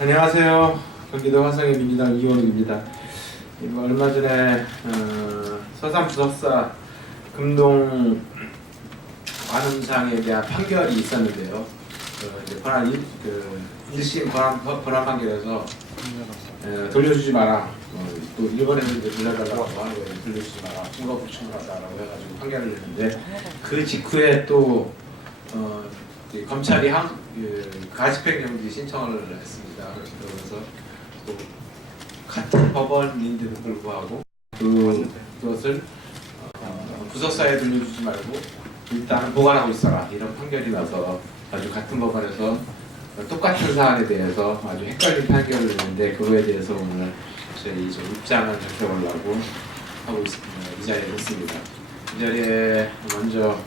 안녕하세요. 경기도 화성의 민주당 이원욱입니다. 얼마 전에 서산부석사 금동 관음상에 대한 판결이 있었는데요. 이제 일심 번안 판결에서 돌려주지 마라. 또 일본에서 이제 돌려달라고 하는 거예요. 돌려주지 마라. 충거불충하다라고 해가지고 판결을 냈는데 그 직후에 또 검찰이 가집행정지 신청을 했습니다. 그래서 또 같은 법원인데도 불구하고 그것을 부석사에 돌려주지 말고 일단 보관하고 있어라 이런 판결이 나서 아주 같은 법원에서 똑같은 사안에 대해서 아주 헷갈린 판결을 냈는데 그거에 대해서 오늘 저희 좀 입장을 살펴보려고 하고 있습니다. 이 자리에 있습니다. 이 자리에 먼저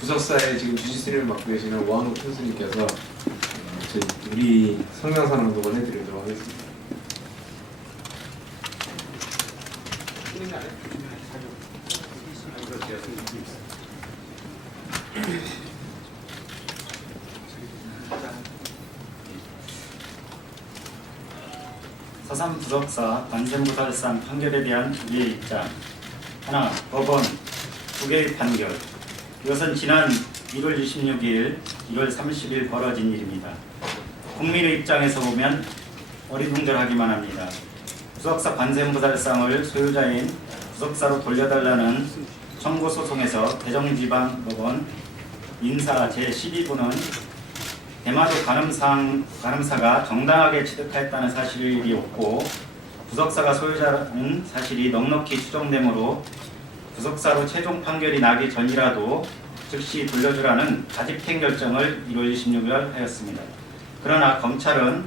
부석사에 지금 주지스님을 맡고 계시는 원욱 선수님께서 우리 성명서 낭독을 해드리도록 하겠습니다. 서산부석사 관세무살상 판결에 대한 우리의 입장. 하나, 법원 두 개의 판결. 이것은 지난 1월 26일, 1월 30일 벌어진 일입니다. 국민의 입장에서 보면 어리둥절하기만 합니다. 부석사 관세무살상을 소유자인 부석사로 돌려달라는 청구 소송에서 대전지방법원 민사 제12부는 대마도 관음사가 정당하게 취득하였다는 사실이 없고 부석사가 소유자라는 사실이 넉넉히 추정되므로 부석사로 최종 판결이 나기 전이라도 즉시 돌려주라는 가집행 결정을 1월 26일 하였습니다. 그러나 검찰은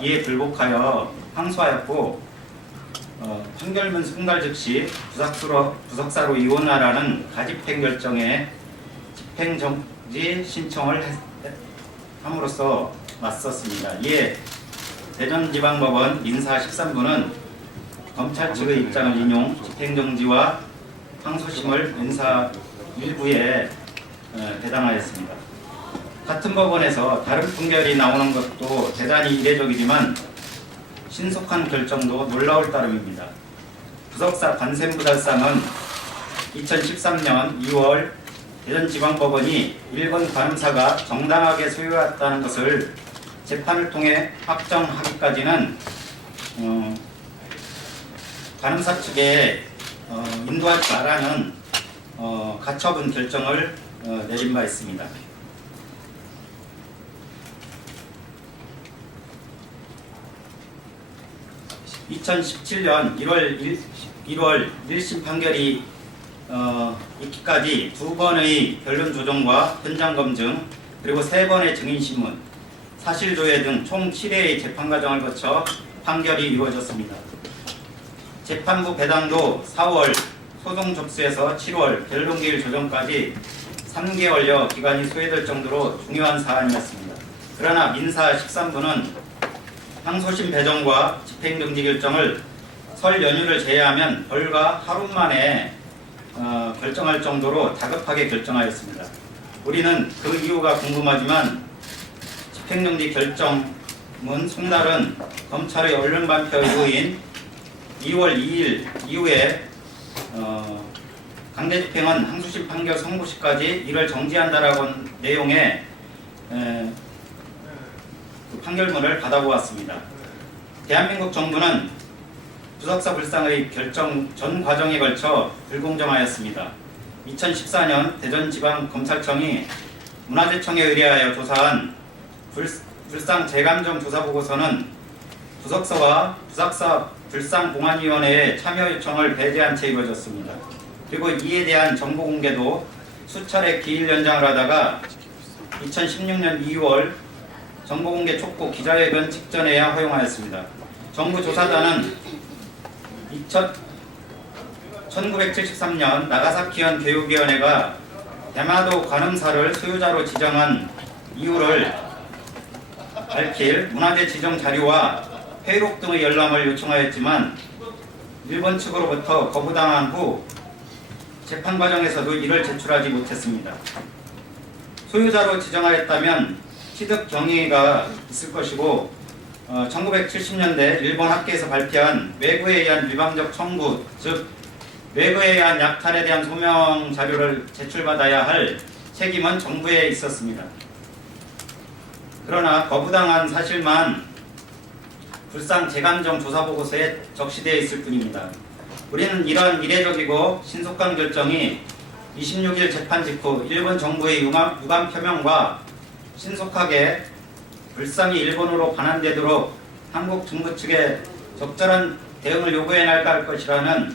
이에 불복하여 항소하였고 판결문 송달 즉시 부석사로 이혼하라는 가집행 결정에 집행정지 신청을 함으로써 맞섰습니다. 이에 대전지방법원 민사 13부는 검찰 측의 입장을 인용, 집행정지와 항소심을 민사 1부에 배당하였습니다. 같은 법원에서 다른 판결이 나오는 것도 대단히 이례적이지만 신속한 결정도 놀라울 따름입니다. 부석사 관세무살상은 2013년 2월 대전지방법원이 일본 관음사가 정당하게 소유했다는 것을 재판을 통해 확정하기까지는 관음사 측에 인도하지 말라는 가처분 결정을 내린 바 있습니다. 2017년 1월 1심 판결이 있기까지 2번의 변론 조정과 현장 검증 그리고 3번의 증인신문, 사실조회 등 총 7회의 재판 과정을 거쳐 판결이 이루어졌습니다. 재판부 배당도 4월, 소송 접수에서 7월, 변론기일 조정까지 3개월여 기간이 소요될 정도로 중요한 사안이었습니다. 그러나 민사 13부는 항소심 배정과 집행정지 결정을 설 연휴를 제외하면 벌과 하루 만에 결정할 정도로 다급하게 결정하였습니다. 우리는 그 이유가 궁금하지만 집행정지 결정문 송달은 검찰의 언론 발표 이후인 2월 2일 이후에 강제 집행은 항소심 판결 선고 시까지 이를 정지한다라는 내용의 그 판결문을 받아보았습니다. 대한민국 정부는 부석사 불상의 결정 전 과정에 걸쳐 불공정하였습니다. 2014년 대전지방검찰청이 문화재청에 의뢰하여 조사한 불상 재감정 조사보고서는 부석사와 부석사 불상공안위원회의 참여 요청을 배제한 채 이루어졌습니다. 그리고 이에 대한 정보 공개도 수차례 기일 연장을 하다가 2016년 2월 정보공개 촉구 기자회견 직전에야 허용하였습니다. 정부 조사단은 1973년 나가사키현 교육위원회가 대마도 관음사를 소유자로 지정한 이유를 밝힐 문화재 지정 자료와 회의록 등의 열람을 요청하였지만 일본 측으로부터 거부당한 후 재판 과정에서도 이를 제출하지 못했습니다. 소유자로 지정하였다면 취득 경위가 있을 것이고 1970년대 일본 학계에서 발표한 외부에 의한 일방적 청구, 즉 외부에 의한 약탈에 대한 소명 자료를 제출받아야 할 책임은 정부에 있었습니다. 그러나 거부당한 사실만 불상 재감정 조사보고서에 적시되어 있을 뿐입니다. 우리는 이러한 이례적이고 신속한 결정이 26일 재판 직후 일본 정부의 유감 표명과 신속하게 불상이 일본으로 반환되도록 한국 정부 측에 적절한 대응을 요구해 나갈 것이라는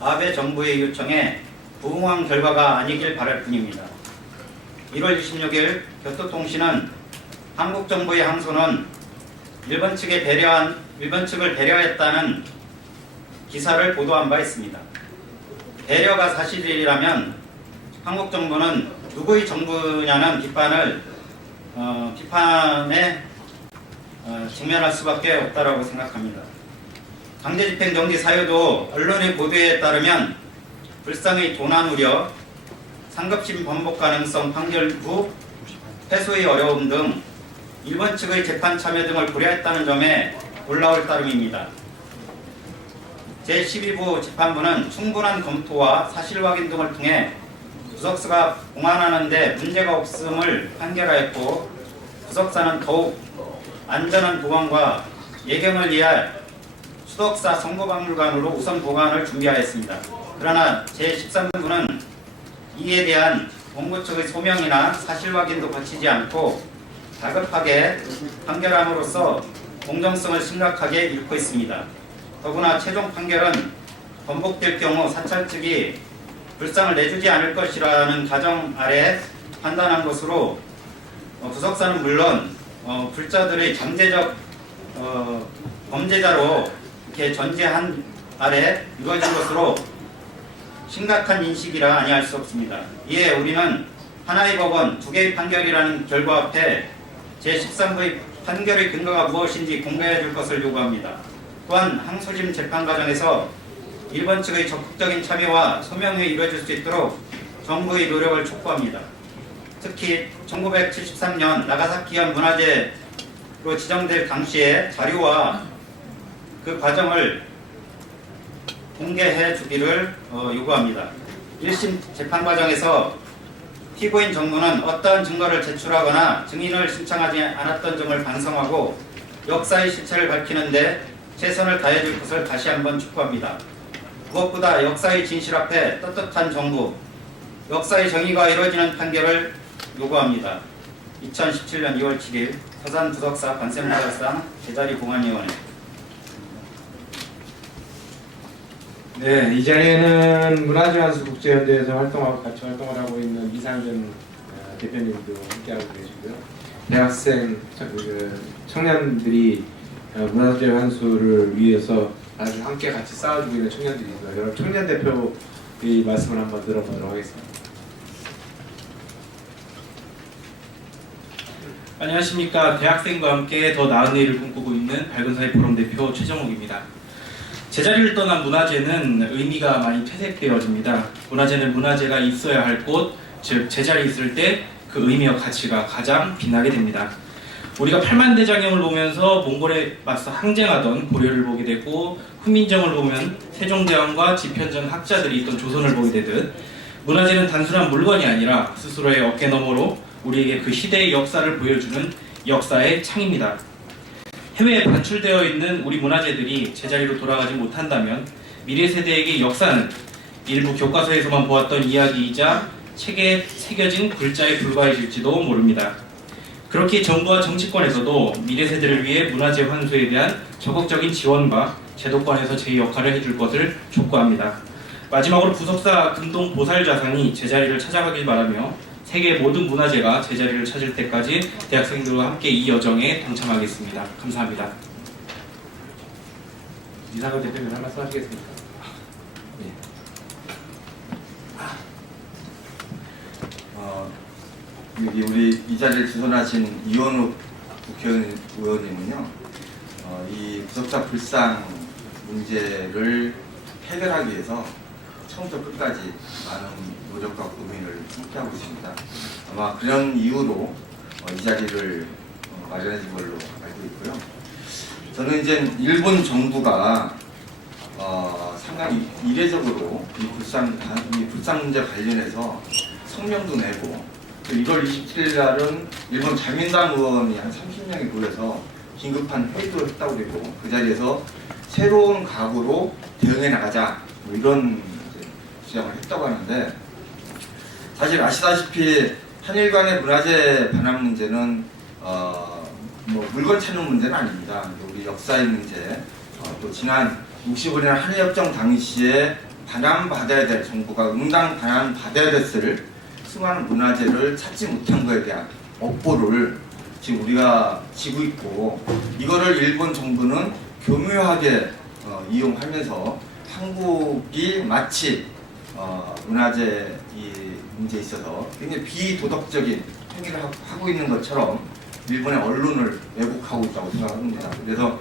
아베 정부의 요청에 부응한 결과가 아니길 바랄 뿐입니다. 1월 26일 교토통신은 한국 정부의 항소는 일본 측을 배려했다는 기사를 보도한 바 있습니다. 배려가 사실이라면 한국 정부는 누구의 정부냐는 비판에 직면할 수밖에 없다고 생각합니다. 강제집행 정지 사유도 언론의 보도에 따르면 불상의 도난 우려, 상급심 번복 가능성 판결 후 패소의 어려움 등 일본 측의 재판 참여 등을 고려했다는 점에 올라올 따름입니다. 제12부 재판부는 충분한 검토와 사실 확인 등을 통해 부석사가 공안하는 데 문제가 없음을 판결하였고 부석사는 더욱 안전한 보관과 예경을 위해 수덕사 선고박물관으로 우선 보관을 준비하였습니다. 그러나 제13부는 이에 대한 원고 측의 소명이나 사실 확인도 거치지 않고 다급하게 판결함으로써 공정성을 심각하게 잃고 있습니다. 더구나 최종 판결은 번복될 경우 사찰 측이 불상을 내주지 않을 것이라는 가정 아래 판단한 것으로 부석사는 물론 불자들의 잠재적 범죄자로 이렇게 전제한 아래 이루어진 것으로 심각한 인식이라 아니할 수 없습니다. 이에 우리는 하나의 법원 두 개의 판결이라는 결과 앞에 제13부의 판결의 근거가 무엇인지 공개해 줄 것을 요구합니다. 또한 항소심 재판 과정에서 일본 측의 적극적인 참여와 소명이 이루어질 수 있도록 정부의 노력을 촉구합니다. 특히 1973년 나가사키현 문화재로 지정될 당시의 자료와 그 과정을 공개해 주기를 요구합니다. 1심 재판 과정에서 피고인 정부는 어떠한 증거를 제출하거나 증인을 신청하지 않았던 점을 반성하고 역사의 실체를 밝히는데 최선을 다해줄 것을 다시 한번 촉구합니다. 무엇보다 역사의 진실 앞에 떳떳한 정부, 역사의 정의가 이루어지는 판결을 요구합니다. 2017년 2월 7일 서산부석사 관세음보살상 제자리 공안위원회. 네, 이 자리에는 문화재환수 국제연대에서 같이 활동을 하고 있는 이상준 대표님도 함께하고 계시고요. 대학생 청년들이 문화재환수를 위해서 아주 함께 같이 싸워주고 있는 청년들이 있습니다. 여러분 청년 대표의 말씀을 한번 들어보도록 하겠습니다. 안녕하십니까. 대학생과 함께 더 나은 내일을 꿈꾸고 있는 밝은사회 포럼 대표 최정욱입니다. 제자리를 떠난 문화재는 의미가 많이 퇴색되어집니다. 문화재는 문화재가 있어야 할 곳, 즉 제자리에 있을 때 그 의미와 가치가 가장 빛나게 됩니다. 우리가 팔만대장경을 보면서 몽골에 맞서 항쟁하던 고려를 보게 되고 훈민정을 보면 세종대왕과 지편전 학자들이 있던 조선을 보게 되듯 문화재는 단순한 물건이 아니라 스스로의 어깨너머로 우리에게 그 시대의 역사를 보여주는 역사의 창입니다. 해외에 반출되어 있는 우리 문화재들이 제자리로 돌아가지 못한다면 미래 세대에게 역사는 일부 교과서에서만 보았던 이야기이자 책에 새겨진 글자에 불과해질지도 모릅니다. 그렇게 정부와 정치권에서도 미래 세대를 위해 문화재 환수에 대한 적극적인 지원과 제도권에서 제 역할을 해줄 것을 촉구합니다. 마지막으로 부석사 금동 보살좌상이 제자리를 찾아가길 바라며 세계 모든 문화재가 제자리를 찾을 때까지 대학생들과 함께 이 여정에 동참하겠습니다. 감사합니다. 이상준 대표님 한 말씀 하시겠습니까? 네. 여기 우리 이 자리를 주선하신 이원욱 국회의원님은요, 이 부석사 불상 문제를 해결하기 위해서 처음부터 끝까지 많은 노력과 고민을 함께하고 있습니다. 아마 그런 이유로 이 자리를 마련해 준 걸로 알고 있고요. 저는 이제 일본 정부가 상당히 이례적으로 이 불상 문제 관련해서 성명도 내고, 또 1월 27일 날은 일본 자민당 의원이 한 30명이 모여서 긴급한 회의도 했다고 그러고, 그 자리에서 새로운 각오로 대응해 나가자, 뭐 이런 이제 주장을 했다고 하는데, 사실 아시다시피 한일 간의 문화재 반환 문제는 뭐 물건 찾는 문제는 아닙니다. 우리 역사의 문제, 또 지난 65년 한일협정 당시에 반환받아야 될, 정부가 응당 반환받아야 됐을 수많은 문화재를 찾지 못한 것에 대한 업보를 지금 우리가 지고 있고, 이거를 일본 정부는 교묘하게 이용하면서 한국이 마치 문화재 이 문제에 있어서 굉장히 비도덕적인 행위를 하고 있는 것처럼 일본의 언론을 왜곡하고 있다고 생각합니다. 그래서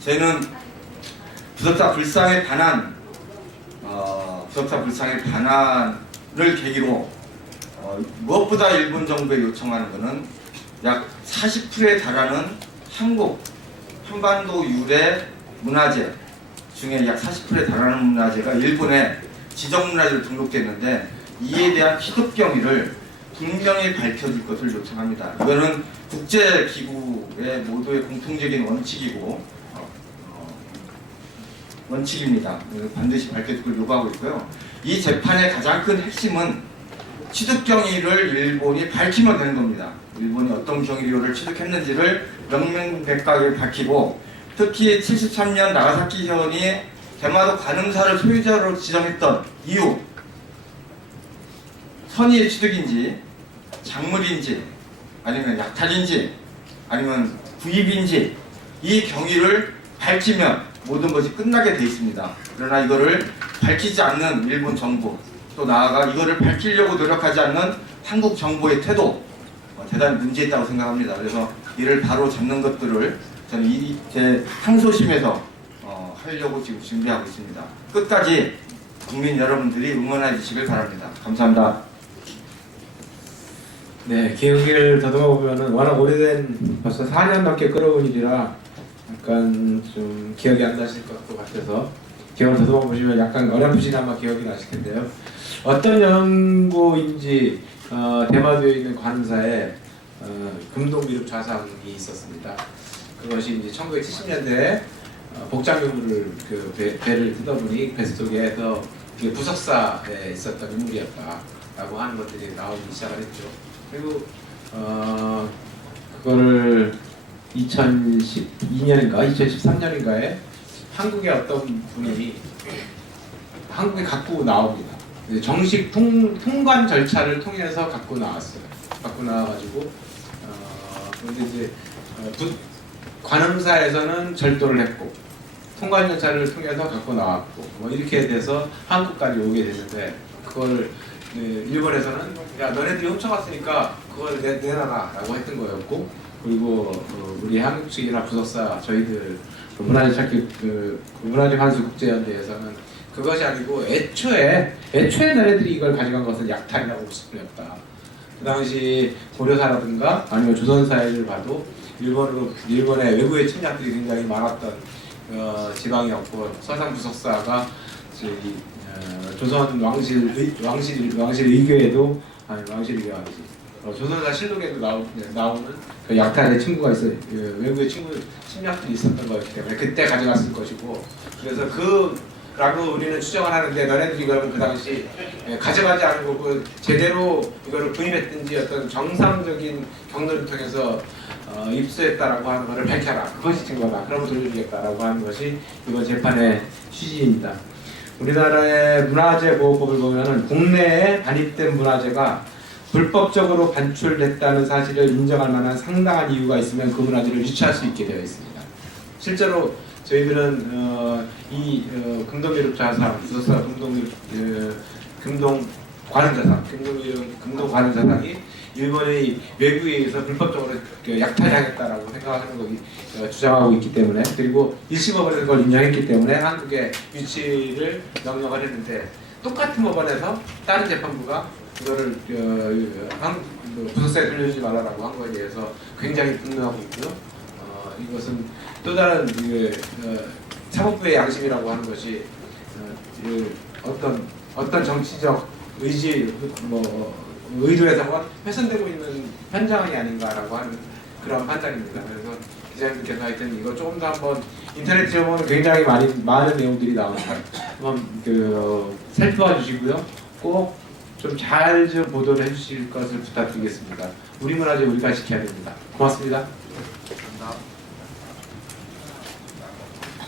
저희는 부석사 불상의 반환을 계기로 무엇보다 일본 정부에 요청하는 것은 약 40%에 달하는 한반도 유래 문화재 중에 약 40%에 달하는 문화재가 일본에 지정문화재로 등록됐는데, 이에 대한 희독 경위를 분명히 밝혀줄 것을 요청합니다. 이거는 국제기구의 모두의 공통적인 원칙입니다. 반드시 밝혀줄 걸 요구하고 있고요. 이 재판의 가장 큰 핵심은 취득 경위를 일본이 밝히면 되는 겁니다. 일본이 어떤 경위료를 취득했는지를 명명백백하게 밝히고, 특히 73년 나가사키 현이 대마도 관음사를 소유자로 지정했던 이유, 선의의 취득인지 작물인지 아니면 약탈인지 아니면 구입인지, 이 경위를 밝히면 모든 것이 끝나게 돼 있습니다. 그러나 이거를 밝히지 않는 일본 정부, 또 나아가 이거를 밝히려고 노력하지 않는 한국 정부의 태도, 대단히 문제 있다고 생각합니다. 그래서 이를 바로 잡는 것들을 저는 제 항소심에서 하려고 지금 준비하고 있습니다. 끝까지 국민 여러분들이 응원해 주시길 바랍니다. 감사합니다. 네, 기억을 더듬어 보면은 워낙 오래된, 벌써 4년 넘게 끌어온 일이라 약간 좀 기억이 안 나실 것 같아서 기억을 더듬어 보시면 약간 어렴풋이나마 기억이 나실 텐데요. 어떤 연고인지 대마도에 있는 관음사에 금동미륵 좌상이 있었습니다. 그것이 이제 1970년대에 복장유물을 배를 뜯어보니 뱃속에서 부석사에 있었던 인물이었다라고 하는 것들이 나오기 시작을 했죠. 그리고 그거를 2012년인가 2013년인가에 한국의 어떤 분이 한국에 갖고 나옵니다. 정식 통관 절차를 통해서 갖고 나왔어요. 갖고 나와가지고 그런데 이제 관음사에서는 절도를 했고 통관 절차를 통해서 갖고 나왔고 뭐 이렇게 돼서 한국까지 오게 됐는데, 그걸 일본에서는 야 너네들이 훔쳐갔으니까 그걸 내놔라라고 했던 거였고, 그리고 우리 한국 측이나 부석사 저희들 문화재 찾기 문화재 환수 국제연대에서는 그것이 아니고 애초에 너네들이 이걸 가져간 것은 약탈이라고 볼 수뿐이 없다. 그 당시 고려사라든가 아니면 조선사회를 봐도 일본의 외부의 침략들이 굉장히 많았던 지방이었고, 서산 부석사가 조선 왕실 의궤에도 조선사 실록에도 나오는 그 약탈의 친구가 있어요. 외부의 침략들이 있었던 거였기 때문에 그때 가져갔을 것이고, 그래서 라고 우리는 추정을 하는데, 너네들이 그러면 그 당시 가져가지 않고 제대로 이거를 구입했든지 어떤 정상적인 경로를 통해서 입수했다라고 하는 것을 밝혀라. 그것이 증거다. 그러면 돌려주겠다라고 하는 것이 이번 재판의 취지입니다. 우리나라의 문화재 보호법을 보면은 국내에 반입된 문화재가 불법적으로 반출됐다는 사실을 인정할 만한 상당한 이유가 있으면 그 문화재를 유치할 수 있게 되어 있습니다. 실제로 저희들은 금동미륵 좌상, 부석사 금동 관음자상이 일본의 외부에 의해서 불법적으로 약탈하겠다라고 생각하는 것이 주장하고 있기 때문에, 그리고 1심법원에서 그걸 인정했기 때문에 한국에 유치를 명령을 했는데, 똑같은 법원에서 다른 재판부가 그거를 부석사에 돌려주지 말라라고 한 거에 대해서 굉장히 분노하고 있고요. 이것은 또 다른 사법부의 양심이라고 하는 것이 어떤 정치적 의지 의도에서 훼손되고 있는 현장이 아닌가라고 하는 그런 판단입니다. 그래서 기자님께서 하여튼 이거 조금 더 한번 인터넷 보면 굉장히 많은 내용들이 나오니까 한번 살펴봐 주시고요. 꼭 좀 잘 좀 보도를 해주실 것을 부탁드리겠습니다. 우리 문화재 우리가 지켜야 됩니다. 고맙습니다. 감사합니다.